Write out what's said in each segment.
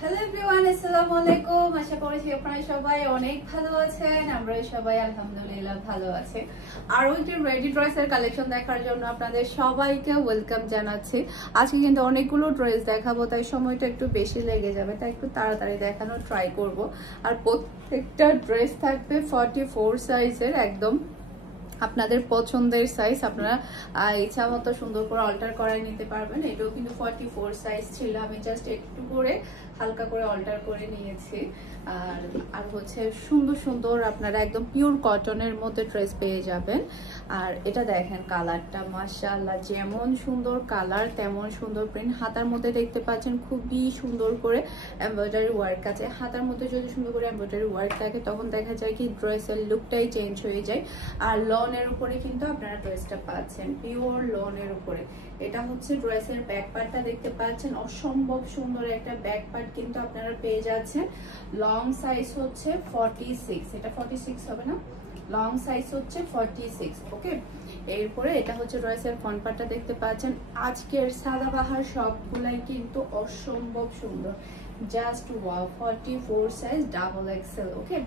Hello everyone, আসসালামু আলাইকুম। আশা করছি আপনারা সবাই অনেক ভালো আছেন। আমরা সবাই আলহামদুলিল্লাহ ভালো আছি। আর ওইটা রেডি ড্রেসের কালেকশন দেখার জন্য আপনাদের সবাইকে ওয়েলকাম জানাচ্ছি। আজকে কিন্তু অনেকগুলো ড্রেস দেখাবো, তাই সময়টা একটু বেশি লেগে যাবে, তাই একটু তাড়াতাড়ি দেখানোর ট্রাই করব। আর প্রত্যেকটা ড্রেস থাকবে 44 সাইজের, একদম আপনাদের পছন্দের সাইজ। আপনারা ইচ্ছা মতো সুন্দর করে অল্টার করাই নিতে পারবেন। এটাও কিন্তু 44 সাইজ ছিল, আমি জাস্ট একটু করে হালকা করে অল্টার করে নিয়েছি। আর হচ্ছে সুন্দর সুন্দর আপনারা একদম পিওর কটনের মধ্যে ড্রেস পেয়ে যাবেন। আর এটা দেখেন কালারটা, মাশাআল্লাহ, যেমন সুন্দর কালার তেমন সুন্দর প্রিন্ট। হাতার মধ্যে দেখতে পাচ্ছেন খুবই সুন্দর করে এমব্রয়ডারি ওয়ার্ক আছে। হাতার মধ্যে যদি সুন্দর করে এমব্রয়ডারি ওয়ার্ক থাকে তখন দেখা যায় কি ড্রেসের লুকটাই চেঞ্জ হয়ে যায়। আর লনের উপরে কিন্তু আপনারা ড্রেসটা পাচ্ছেন, পিওর লনের উপরে। এটা হচ্ছে ড্রেসের ব্যাক পার্টটা দেখতে পাচ্ছেন, অসম্ভব সুন্দর একটা ব্যাক পার্ট কিন্তু আপনারা পেয়ে যাচ্ছেন। লং সাইজ হচ্ছে 46, এটা 46 হবে না, লং সাইজ হচ্ছে 46। ওকে, এরপরে এটা হচ্ছে ড্রেসের ফ্রন্ট পার্টটা দেখতে পাচ্ছেন। আজকের সাদাবাহার সবগুলাই কিন্তু অসম্ভব সুন্দর, just wow. 44 size, double XL. Okay,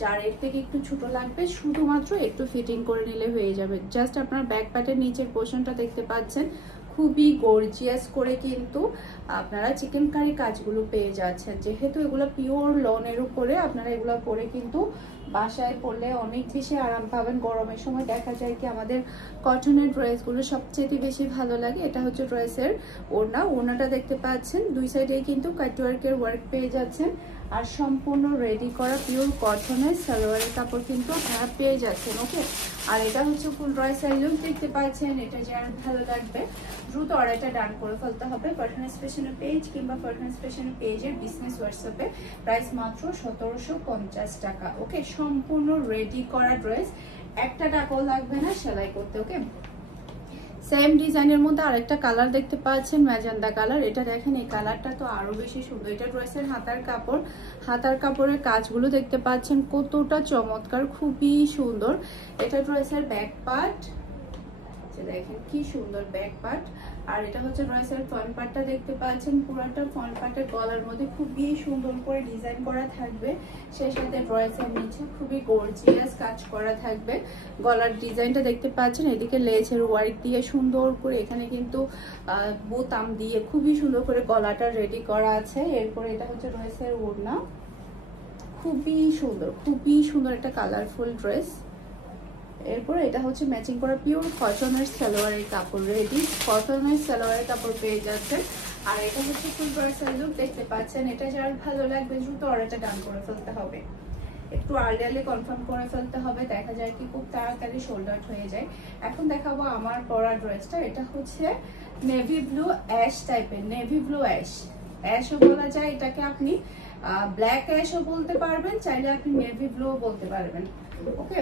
যার এর থেকে একটু ছোট লাগবে শুধুমাত্র একটু ফিটিং করে নিলে হয়ে যাবে। জাস্ট আপনার ব্যাক পার্টের নিচের পোর্শনটা দেখতে পাচ্ছেন, খুবই গর্জিয়াস করে কিন্তু আপনারা চিকেন কারি কাজগুলো পেয়ে যাচ্ছেন। যেহেতু এগুলো পিওর লনের উপরে, আপনারা এগুলো পরে কিন্তু বাসায় পরলে অনেক বেশি আরাম পাবেন। গরমের সময় দেখা যায় কি আমাদের কটনের ড্রেসগুলো সবচেয়ে বেশি ভালো লাগে। এটা হচ্ছে ড্রেসের ওড়নাটা দেখতে পাচ্ছেন, দুই সাইডেই কিন্তু কাটওয়ার্কের ওয়ার্ক পেয়ে যাচ্ছেন। আর সম্পূর্ণ রেডি করা পিওর কটনের সালোয়ারের কাপড় কিন্তু আপনারা পেয়ে যাচ্ছেন। ওকে, আর এটা হচ্ছে ফুল ড্রেসের লুক দেখতে পাচ্ছেন। এটা যার ভালো লাগবে দ্রুত অর্ডারটা ডান করে ফেলতে হবে। পার্সোনাল স্পেশাল পেজ কিংবা পার্সোনাল স্পেশাল পেজের বিজনেস হোয়াটসঅ্যাপে, প্রাইস মাত্র 1750 টাকা। ওকে, সম্পূর্ণ রেডি করা ড্রেস, একটা টাকাও লাগবে না সেলাই করতে। ওকে, সেম ডিজাইনের মধ্যে আরেকটা কালার দেখতে পাচ্ছেন, ম্যাজেন্ডা কালার। এটা দেখেন, এই কালারটা তো আরো বেশি সুন্দর। এটা ড্রেসের হাতার কাপড়ের কাজগুলো দেখতে পাচ্ছেন কতটা চমৎকার, খুবই সুন্দর। এটা ড্রেসের ব্যাক পার্ট, দেখেন কি সুন্দর ব্যাক পার্ট। আর এটা হচ্ছে ড্রেসের ফ্রন্ট পার্টটা দেখতে পাচ্ছেন, পুরোটা ফ্রন্ট পার্টের গলার মধ্যে খুবই সুন্দর করে ডিজাইন করা থাকবে। সেই সাথে ড্রেসের নিচে খুবই গর্জিয়াস কাজ করা থাকবে। গলার ডিজাইনটা দেখতে পাচ্ছেন, এদিকে লেসের ওয়ার্ক দিয়ে সুন্দর করে, এখানে কিন্তু বোতাম দিয়ে খুবই সুন্দর করে গলাটা রেডি করা আছে। এরপরে এটা হচ্ছে ড্রেসের ওড়না, খুবই সুন্দর একটা কালারফুল ড্রেস। এরপরে এটা হচ্ছে ম্যাচিং করা পিওর কটনের সালোয়ারের কাপড়, রেডি কটনের সালোয়ারের কাপড় পেয়ে যাচ্ছে। আর এটা হচ্ছে ফুল ড্রেসের লুক দেখতে পাচ্ছেন। এটা যার ভালো লাগবে দ্রুত অর্ডারটা ডান করে ফেলতে হবে, একটু আর্লিয়ারলি কনফার্ম করে ফেলতে হবে। দেখা যায় কি খুব তাড়াতাড়ি সোল্ড আউট হয়ে যায়। এখন দেখাবো আমার পরা ড্রেসটা। এটা হচ্ছে নেভি ব্লু অ্যাশ টাইপের, নেভি ব্লু অ্যাশও বলা যায় এটাকে, আপনি ব্ল্যাক অ্যাশও বলতে পারবেন, চাইলে আপনি নেভি ব্লুও বলতে পারবেন। ওকে,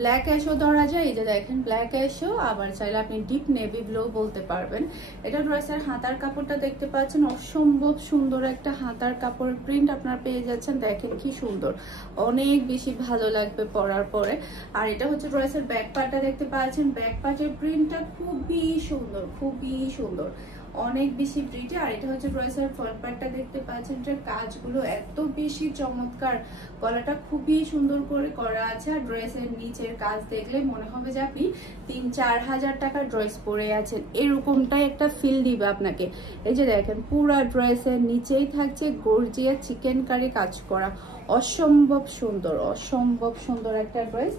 ব্ল্যাক অ্যাশও ধরা যায়, এই যে দেখেন ব্ল্যাক অ্যাশও, আবার চাইলে আপনি ডিপ নেভি ব্লু বলতে পারবেন। এটা ড্রেসের হাতার কাপড়টা দেখতে পাচ্ছেন, অসম্ভব সুন্দর একটা হাতার কাপড়ের প্রিন্ট আপনারা পেয়ে যাচ্ছেন। দেখেন কি সুন্দর, অনেক বেশি ভালো লাগবে পরার পরে। আর এটা হচ্ছে ড্রেসের ব্যাক পার্টটা দেখতে পাচ্ছেন, ব্যাক পার্টের প্রিন্টটা খুবই সুন্দর, অনেক বেশি প্রিটি। আর এটা হচ্ছে ড্রেসের ফ্রন্ট পার্টটা দেখতে পাচ্ছেন, এটার কাজগুলো এত বেশি চমৎকার, গলাটা খুবই সুন্দর করে করা আছে। আর ড্রেসের নিচের কাজ দেখলে মনে হবে যে আপনি 3-4 হাজার টাকার ড্রেস পরে আছেন, এরকমটাই একটা ফিল দিবে আপনাকে। এই যে দেখেন পুরা ড্রেসের নিচেই থাকছে গর্জিয়া চিকেন কারি কাজ করা, অসম্ভব সুন্দর একটা ড্রেস।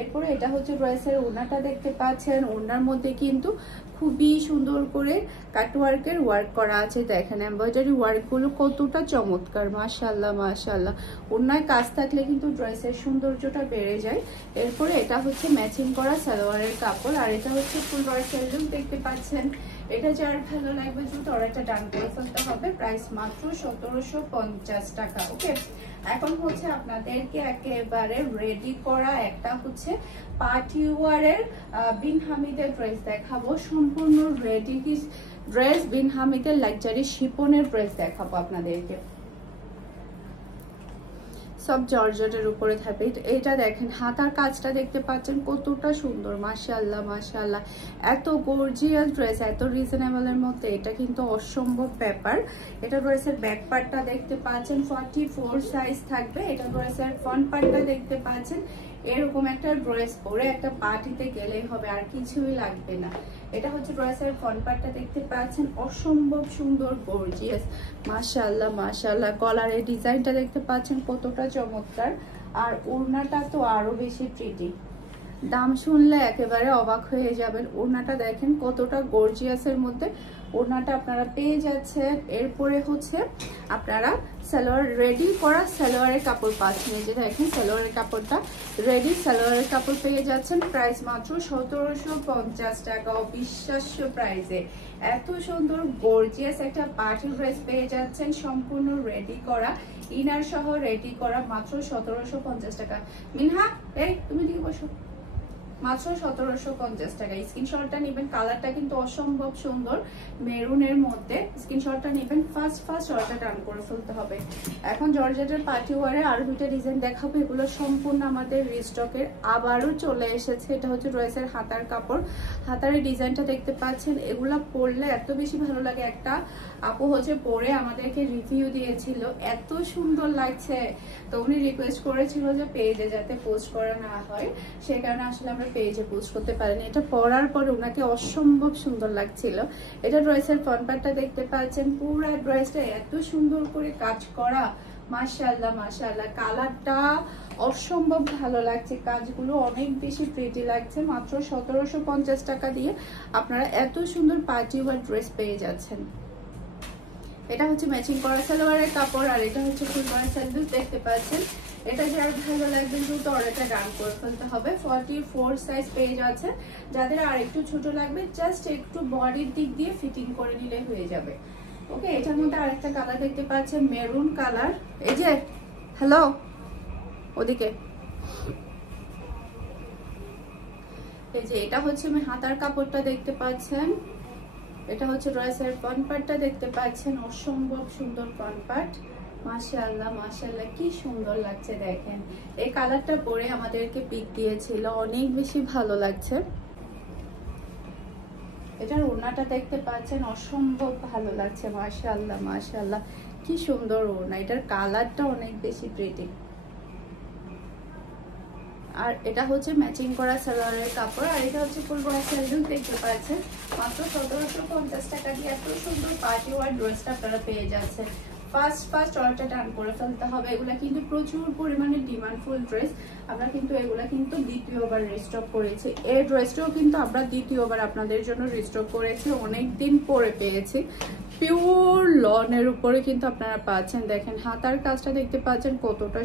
এরপরে এটা হচ্ছে ড্রেসের ওড়নাটা দেখতে পাচ্ছেন, ওড়নার মধ্যে কিন্তু খুবই সুন্দর করে কাটওয়ার্কের ওয়ার্ক করা আছে। দেখেন এমব্রয়ডারি ওয়ার্কগুলো কতটা চমৎকার, মাশাআল্লাহ। ওড়নায় কাজ থাকলে কিন্তু ড্রেসের সৌন্দর্যটা বেড়ে যায়। এরপরে এটা হচ্ছে ম্যাচিং করা সালোয়ারের কাপড়। আর এটা হচ্ছে ফুল ড্রেসের লুক দেখতে পাচ্ছেন। এটা যার ভালো লাগবে দ্রুত অর্ডারটা ডান করে ফেলতে হবে, প্রাইস মাত্র 1750 টাকা। ওকে, এখন হচ্ছে আপনাদেরকে একেবারে রেডি করা একটা হচ্ছে পার্টি ওয়ারের বিন হামিদের ড্রেস দেখাবো। সম্পূর্ণ রেডি ড্রেস, বিন হামিদের লাক্সারি শিপনের ড্রেস দেখাবো আপনাদেরকে। সব জর্জেটের উপরে থাকবে। এটা দেখেন হাতার কাজটা দেখতে পাচ্ছেন কতটা সুন্দর, মাশাআল্লাহ মাশাআল্লাহ। এত গর্জিয়াস ড্রেস, এত রিজনেবলের মধ্যে, এটা কিন্তু অসম্ভব ব্যাপার। এটা ড্রেসের ব্যাক পার্টটা দেখতে পাচ্ছেন 44 সাইজ থাকবে। এটা ড্রেসের ফ্রন্ট পার্টটা দেখতে পাচ্ছেন এরকম একটা ড্রেস পরে একটা পার্টিতে গেলেই হবে, আর কিছুই লাগবে না। এটা হচ্ছে ড্রেসের ফ্রন্ট পার্টটা দেখতে পাচ্ছেন অসম্ভব সুন্দর গর্জিয়াস, মাশাআল্লাহ মাশাআল্লাহ। গলার ডিজাইনটা দেখতে পাচ্ছেন কতটা চমৎকার, আর ওড়নাটা তো আরো বেশি প্রিটি। দাম শুনলে একেবারে অবাক হয়ে যাবেন। ওড়নাটা দেখেন কতটা গর্জিয়াসের মধ্যে ওড়নাটা আপনারা পেয়ে যাচ্ছেন। এরপরে হচ্ছে আপনারা সালোয়ার রেডি করা সালোয়ারের কাপড় পাচ্ছেন। এই যে দেখেন সালোয়ারের কাপড়টা রেডি সালোয়ারের কাপড় পেয়ে যাচ্ছেন। প্রাইস মাত্র 1750 টাকা, অবিশ্বাস্য প্রাইসে এত সুন্দর গর্জিয়াস একটা পার্টি ড্রেস পেয়ে যাচ্ছেন সম্পূর্ণ রেডি করা, ইনার সহ রেডি করা, মাত্র 1750 টাকা। মিনহা এই তুমি দিকে বসো, মাত্র 1750 টাকা। স্ক্রিনশটটা নেবেন। কালারটা কিন্তু অসম্ভব সুন্দর মেরুনের মধ্যে। স্ক্রিনশটটা নেবেন, ফার্স্ট অর্ডার ডান করে ফেলতে হবে। এখন জর্জেটের পার্টি ওয়ারে আরো দুইটা ডিজাইন দেখাবো, এগুলো সম্পূর্ণ আমাদের রিস্টকের আবারও চলে এসেছে। এটা হচ্ছে ড্রেসের হাতার কাপড়, হাতার ডিজাইনটা দেখতে পাচ্ছেন। এগুলা পরলে এত বেশি ভালো লাগে। একটা আপু হচ্ছে পরে আমাদেরকে রিভিউ দিয়েছিল, এত সুন্দর লাগছে, তো উনি রিকোয়েস্ট করেছিল যে পেজে যাতে পোস্ট করা না হয়, সে কারণে আসলে আমরা পেজে পোস্ট করতে পারিনি। এটা পরার পর ওনাকে অসম্ভব সুন্দর লাগছিল। এটা ড্রেসের ফ্রন্ট পার্টটা দেখতে পাচ্ছেন, পুরো ড্রেসটা এত সুন্দর করে কাজ করা, মাশাআল্লাহ মাশাআল্লাহ। কালারটা অসম্ভব ভালো লাগছে, কাজগুলো অনেক বেশি প্রিটি লাগছে। মাত্র 1750 টাকা দিয়ে আপনারা এত সুন্দর পার্টি ওয়ার ড্রেস পেয়ে যাচ্ছেন। এটা হচ্ছে ম্যাচিং করা সালোয়ারের কাপড়, আর এটা হচ্ছে ফুল করা স্যান্ডেল দেখতে পাচ্ছেন। এটা যার ভালো লাগবে দ্রুত অর্ডারটা ডান করে ফেলতে হবে। 44 সাইজ পেয়ে যাচ্ছে। যাদের আর একটু ছোট লাগবে জাস্ট একটু বডির দিক দিয়ে ফিটিং করে নিলে হয়ে যাবে। ওকে, এটার মধ্যে আরেকটা কালার দেখতে পাচ্ছেন মেরুন কালার। এই যে হ্যালো ওদিকে, এই যে এটা হচ্ছে আমি হাতার কাপড়টা দেখতে পাচ্ছেন। এটা হচ্ছে ড্রেসের ফ্রন্ট পার্টটা দেখতে পাচ্ছেন, অসম্ভব সুন্দর ফ্রন্ট পার্ট, মাশাআল্লাহ মাশাআল্লাহ কি সুন্দর লাগছে দেখেন। এই কালারটা পরে আমাদেরকে পিক দিয়েছিল, অনেক বেশি ভালো লাগছে। এটার ওড়নাটা দেখতে পাচ্ছেন, অসম্ভব ভালো লাগছে, মাশাআল্লাহ মাশাআল্লাহ কি সুন্দর ওড়না। এটার কালারটা অনেক বেশি প্রিটি। আর এটা হচ্ছে ম্যাচিং করা সালোয়ারের কাপড়, আর এটা হচ্ছে ফুল বডি স্যান্ডেল দেখতে পাচ্ছেন। মাত্র 1750 টাকা দিয়ে এত সুন্দর পার্টি ওয়ার ড্রেসটা আপনারা পেয়ে যাচ্ছেন। ফার্স্ট অর্ডারটা ডান করে ফেলতে হবে। এগুলা কিন্তু প্রচুর পরিমাণে ডিমান্ডফুল ড্রেস, আমরা কিন্তু এগুলা কিন্তু দ্বিতীয়বার রিস্টক করেছি। এই ড্রেসটাও কিন্তু আমরা দ্বিতীয়বার আপনাদের জন্য রিস্টক করেছি, অনেকদিন পরে পেয়েছি। পিওর লনের উপরে কিন্তু আপনারা পাচ্ছেন। দেখেন হাতার কাজটা দেখতে পাচ্ছেন কতটা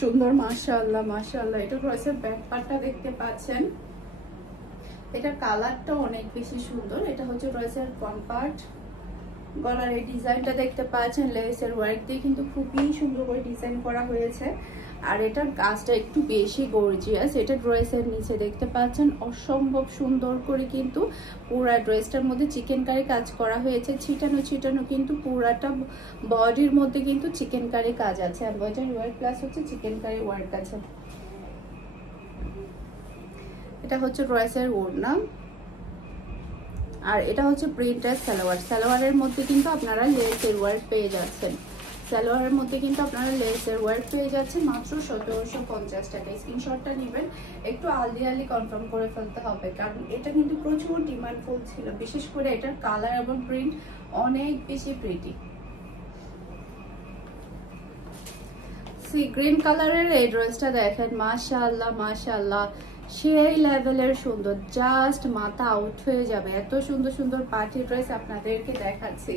সুন্দর, মাশাআল্লাহ মাশাআল্লাহ। এটা ড্রেসের ব্যাক পার্টটা দেখতে পাচ্ছেন, এটা কালারটা অনেক বেশি সুন্দর। এটা হচ্ছে ড্রেসের ফ্রন্ট পার্ট। গলার এই ডিজাইনটা দেখতে পাচ্ছেন, লেসের ওয়ার্ক দিয়ে কিন্তু খুবই সুন্দর করে ডিজাইন করা হয়েছে। আর এটার কাজটা একটু বেশি গর্জিয়াস। এটা ড্রেসের নিচে দেখতে পাচ্ছেন অসম্ভব সুন্দর করে কিন্তু পুরা ড্রেসটার মধ্যে চিকেন কারি কাজ করা হয়েছে, ছিটানো কিন্তু পুরাটা বডির মধ্যে কিন্তু চিকেন কারি কাজ আছে, এমব্রয়ডারি ওয়ার্ক প্লাস হচ্ছে চিকেন কারি ওয়ার্ক আছে। এটা হচ্ছে ড্রেসের ওড়না, আর এটা হচ্ছে প্রিন্টেড সালোয়ার। সালোয়ারের মধ্যে কিন্তু আপনারা লেসের ওয়ার্ক পেয়ে যাচ্ছেন। সালোয়ারের মধ্যে কিন্তু আপনারা লেসের ওয়ার্ক পেয়ে যাচ্ছেন মাত্র 1750 টাকা। স্ক্রিনশটটা নেবেন, একটু আলদি কনফার্ম করে ফেলতে হবে, কারণ এটা কিন্তু প্রচুর ডিমান্ডফুল ছিল। বিশেষ করে এটার কালার এবং প্রিন্ট অনেক বেশি প্রিটি। সি গ্রিন কালারের এই ড্রেসটা দেখেন, মাশাআল্লাহ মাশাআল্লাহ সেই লেভেলের সুন্দর, জাস্ট মাথা আউট হয়ে যাবে। এত সুন্দর সুন্দর পার্টি ড্রেস আপনাদেরকে দেখাচ্ছি।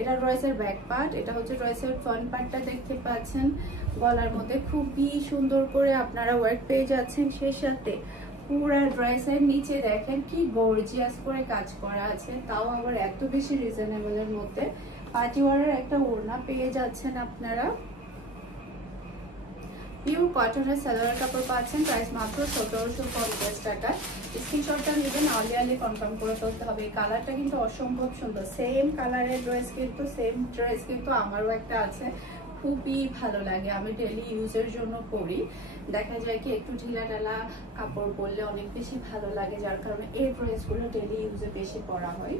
এটা ড্রেসের ব্যাক পার্ট, এটা হচ্ছে ড্রেসের ফ্রন্ট পার্টটা দেখতে পাচ্ছেন। গলার মধ্যে খুবই সুন্দর করে আপনারা ওয়ার্ক পেয়ে যাচ্ছেন। সেই সাথে পুরো ড্রেসের নিচে দেখেন কি গর্জিয়াস করে কাজ করা আছে, তাও আবার এত বেশি রিজনেবলের মধ্যে। পার্টি ওয়ারের একটা ওড়না পেয়ে যাচ্ছেন আপনারা। পিওর কটনের সালোয়ার কাপড় পাচ্ছেন, প্রাইস মাত্র 1750 টাকা। স্ক্রিনশটটা নেবেন, আর্লি কনফার্ম করে ফেলতে হবে। এই কালারটা কিন্তু অসম্ভব সুন্দর, সেম কালারের ড্রেস কিন্তু আমারও একটা আছে, খুবই ভালো লাগে, আমি ডেইলি ইউজের জন্য পরি। দেখা যায় কি একটু ঢিলা ঢালা কাপড় পরলে অনেক বেশি ভালো লাগে, যার কারণে এই ড্রেসগুলো ডেইলি ইউজে বেশি পরা হয়।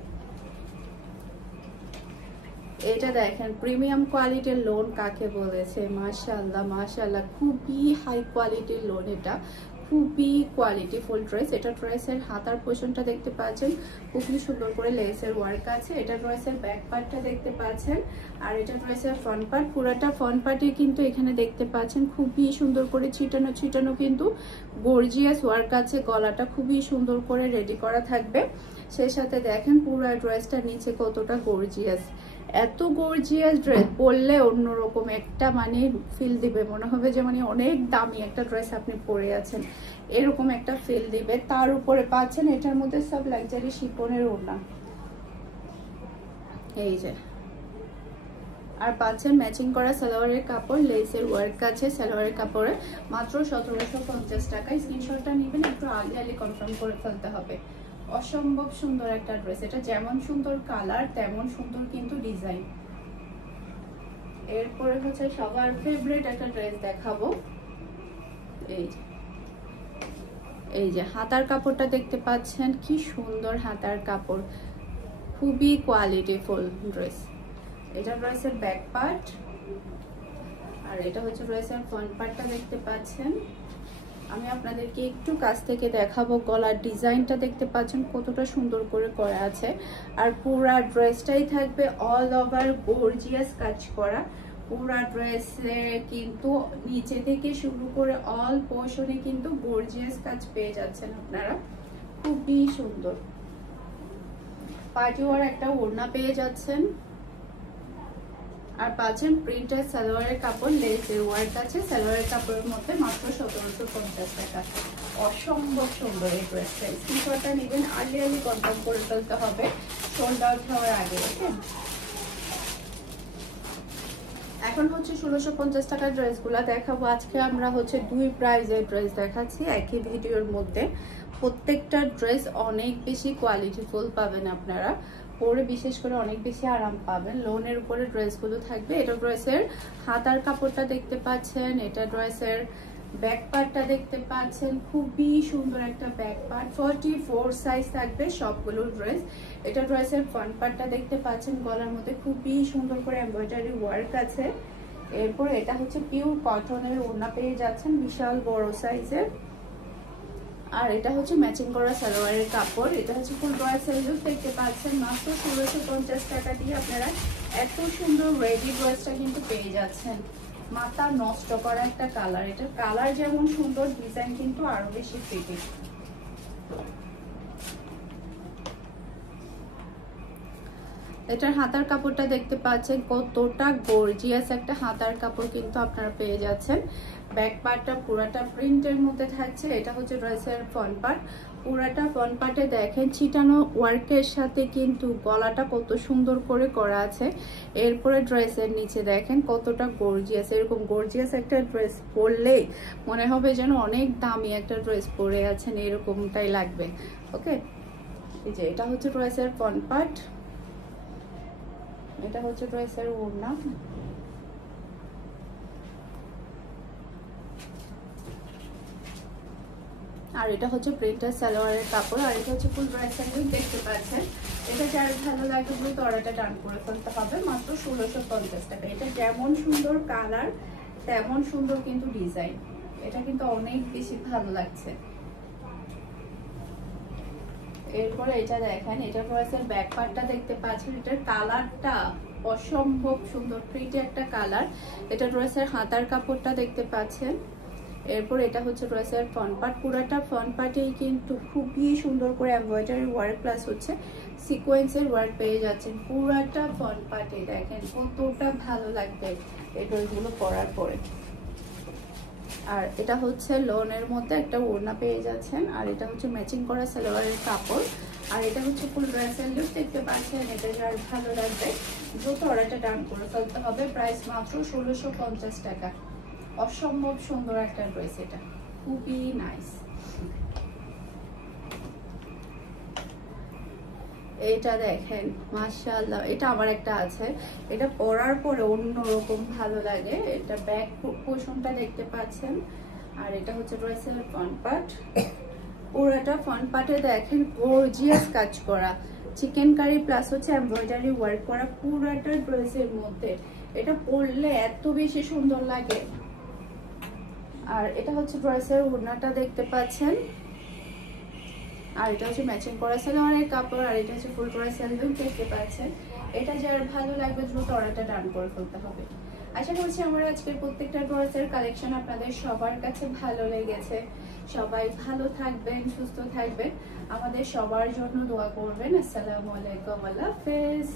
এটা দেখেন প্রিমিয়াম কোয়ালিটির লোন কাকে বলেছে, মাশাআল্লাহ মাশাআল্লাহ, খুবই হাই কোয়ালিটির লোন, এটা খুবই কোয়ালিটিফুল ড্রেস। এটা ড্রেসের হাতার পোর্শনটা দেখতে পাচ্ছেন, খুবই সুন্দর করে লেসের ওয়ার্ক আছে। এটা ড্রেসের ব্যাক পার্টটা দেখতে পাচ্ছেন, আর এটা ড্রেসের ফ্রন্ট পার্ট। পুরাটা ফ্রন্ট পার্টে কিন্তু এখানে দেখতে পাচ্ছেন খুবই সুন্দর করে ছিটানো ছিটানো কিন্তু গর্জিয়াস ওয়ার্ক আছে। গলাটা খুবই সুন্দর করে রেডি করা থাকবে। সেই সাথে দেখেন পুরো ড্রেসটা নিচে কতটা গর্জিয়াস। এত গর্জিয়াস ড্রেস পরলে অন্যরকম একটা মানে ফিল দিবে, মনে হবে যে মানে অনেক দামি একটা ড্রেস আপনি পরে আছেন, এরকম একটা ফিল দিবে। তার উপরে পাচ্ছেন এটার মধ্যে সব লাক্সারি শিফনের ওড়না, এই যে, আর পাচ্ছেন ম্যাচিং করা সালোয়ারের কাপড়, লেসের ওয়ার্ক আছে সালোয়ারের কাপড়ে। মাত্র 1750 টাকায়। স্ক্রিনশটটা নেবেন, একটু আগে আগে কনফার্ম করে ফেলতে হবে। অসম্ভব সুন্দর একটা ড্রেস, এটা যেমন সুন্দর কালার তেমন সুন্দর কিন্তু ডিজাইন। এরপরে হচ্ছে সবার ফেভারিট একটা ড্রেস দেখাবো। এই যে হাতার কাপড়টা দেখতে পাচ্ছেন, কি সুন্দর হাতার কাপড়, খুবই কোয়ালিটিফুল ড্রেস। এটা ড্রেসের ব্যাক পার্ট, আর এটা হচ্ছে ড্রেসের ফ্রন্ট পার্টটা দেখতে পাচ্ছেন। আমি আপনাদেরকে একটু কাছ থেকে দেখাবো। গলার ডিজাইনটা দেখতে পাচ্ছেন কতটা সুন্দর করে করা আছে, আর পুরা ড্রেসটাই থাকবে অল ওভার গর্জিয়াস কাজ করা। পুরা ড্রেসে কিন্তু নিচে থেকে শুরু করে অল পোর্শনে কিন্তু গর্জিয়াস কাজ পেয়ে যাচ্ছেন আপনারা, খুবই সুন্দর। পার্টি ওয়ার একটা ওড়না পেয়ে যাচ্ছেন, আর পাচ্ছেন প্রিন্টেড সালোয়ারের কাপড়, লেসের ওয়ার্ক আছে সালোয়ারের কাপড়ের মধ্যে। মাত্র 1750 টাকা। অসম্ভব সুন্দর এই ড্রেসটা। স্ক্রিনশটটা নেবেন, আগে আগে কনফার্ম করে ফেলতে হবে সোল্ড আউট হওয়ার আগে। ওকে, এখন হচ্ছে 1650 টাকার ড্রেসগুলো দেখাবো। আজকে আমরা হচ্ছে দুই প্রাইজের ড্রেস দেখাচ্ছি একই ভিডিওর মধ্যে। প্রত্যেকটা ড্রেস অনেক বেশি কোয়ালিটিফুল পাবেন আপনারা, পরে বিশেষ করে অনেক বেশি আরাম পাবেন। লোনের উপরে ড্রেসগুলো থাকবে। এটা ড্রেসের হাতার কাপড়টা দেখতে পাচ্ছেন, এটা ড্রেসের ব্যাক পার্টটা দেখতে পাচ্ছেন, খুবই সুন্দর একটা ব্যাক পার্ট। 44 সাইজ থাকবে সবগুলো ড্রেস। এটা ড্রেসের ফ্রন্ট পার্টটা দেখতে পাচ্ছেন, গলার মধ্যে খুবই সুন্দর করে এমব্রয়ডারি ওয়ার্ক আছে। এরপর এটা হচ্ছে পিওর কটনের ওড়না পেয়ে যাচ্ছেন, বিশাল বড় সাইজের। আর এটা হচ্ছে ম্যাচিং করা সালোয়ারের কাপড়। এটা হচ্ছে ফুল ড্রেসের লুক দেখতে পাচ্ছেন। মাত্র 1650 টাকা দিয়ে আপনারা এত সুন্দর রেডি ড্রেসটা কিন্তু পেয়ে যাচ্ছেন। মাথা নষ্ট করা একটা কালার, এটার কালার যেমন সুন্দর, ডিজাইন কিন্তু আরো বেশি প্রিটি। এটার হাতার কাপড়টা দেখতে পাচ্ছেন কতটা গর্জিয়াস একটা হাতার কাপড় কিন্তু আপনারা পেয়ে যাচ্ছেন। ব্যাক পার্টটা পুরাটা প্রিন্টের মধ্যে থাকছে। এটা হচ্ছে ড্রেসের ফ্রন্ট পার্ট। পুরাটা ফ্রন্ট পার্টে দেখেন ছিটানো ওয়ার্কের সাথে কিন্তু গলাটা কত সুন্দর করে করা আছে। এরপরে ড্রেসের নিচে দেখেন কতটা গর্জিয়াস। এরকম গর্জিয়াস একটা ড্রেস পরলেই মনে হবে যেন অনেক দামি একটা ড্রেস পরে আছেন, এরকমটাই লাগবে। ওকে, এই যে এটা হচ্ছে ড্রেসের ফ্রন্ট পার্ট, এটা হচ্ছে ড্রেসের ওড়না। আর এটা হচ্ছে প্রিন্টেড সালোয়ারের কাপড়, আর এটা হচ্ছে ফুল ড্রেসের লুক দেখতে পাচ্ছেন। এটা যার ভালো লাগে দ্রুত অর্ডারটা ডান করে ফেলতে হবে। মাত্র 1650 টাকা। এটা যেমন সুন্দর কালার তেমন সুন্দর কিন্তু ডিজাইন, এটা কিন্তু অনেক বেশি ভালো লাগছে। এরপরে এটা দেখেন, এটা ড্রেসের ব্যাক পার্টটা দেখতে পাচ্ছেন। এটার কালারটা অসম্ভব সুন্দর, প্রিটি একটা কালার। এটা ড্রেসের হাতার কাপড়টা দেখতে পাচ্ছেন। এরপর এটা হচ্ছে ড্রেসের ফ্রন্ট পার্ট। পুরাটা ফ্রন্ট পার্টেই কিন্তু খুবই সুন্দর করে এমব্রয়ডারি ওয়ার্ক প্লাস হচ্ছে সিকোয়েন্সের ওয়ার্ক পেয়ে যাচ্ছেন পুরাটা ফ্রন্ট পার্টে। দেখেন কতটা ভালো লাগবে এই ড্রেসগুলো পরার পরে। আর এটা হচ্ছে লোনের মধ্যে একটা ওড়না পেয়ে যাচ্ছেন, আর এটা হচ্ছে ম্যাচিং করা সালোয়ারের কাপড়। আর এটা হচ্ছে ফুল ড্রেসের লুক দেখতে পাচ্ছেন। এটা যার ভালো লাগবে দ্রুত অর্ডারটা ডান করে ফেলতে হবে। প্রাইস মাত্র 1650 টাকা। অসম্ভব সুন্দর একটা ড্রেস, এটা খুবই নাইস। এটা দেখেন মাশাআল্লাহ, এটা আমার একটা আছে, এটা পরার পরে অন্যরকম ভালো লাগে। এটা ব্যাক পোর্শনটা দেখতে পাচ্ছেন, আর এটা হচ্ছে ড্রেসের ফ্রন্ট পার্ট। পুরোটা ফ্রন্ট পার্টে দেখেন গর্জিয়াস কাজ করা, চিকেন কারি প্লাস হচ্ছে এমব্রয়ডারি ওয়ার্ক করা পুরোটা ড্রেসের মধ্যে। এটা পরলে এত বেশি সুন্দর লাগে। আর এটা হচ্ছে ড্রেসের ওড়নাটা দেখতে পাচ্ছেন, আর এটা হচ্ছে ম্যাচিং করা সালোয়ারের কাপড়, আর এটা হচ্ছে ফুল ড্রেসের লুক দেখতে পাচ্ছেন। এটা যার ভালো লাগবে দ্রুত অর্ডারটা ডান করে ফেলতে হবে। আশা করছি আমার আজকের প্রত্যেকটা ড্রেসের কালেকশন আপনাদের সবার কাছে ভালো লেগেছে। সবাই ভালো থাকবেন, সুস্থ থাকবেন, আমাদের সবার জন্য দোয়া করবেন। আসসালামু আলাইকুম, আল্লাহ হাফেজ।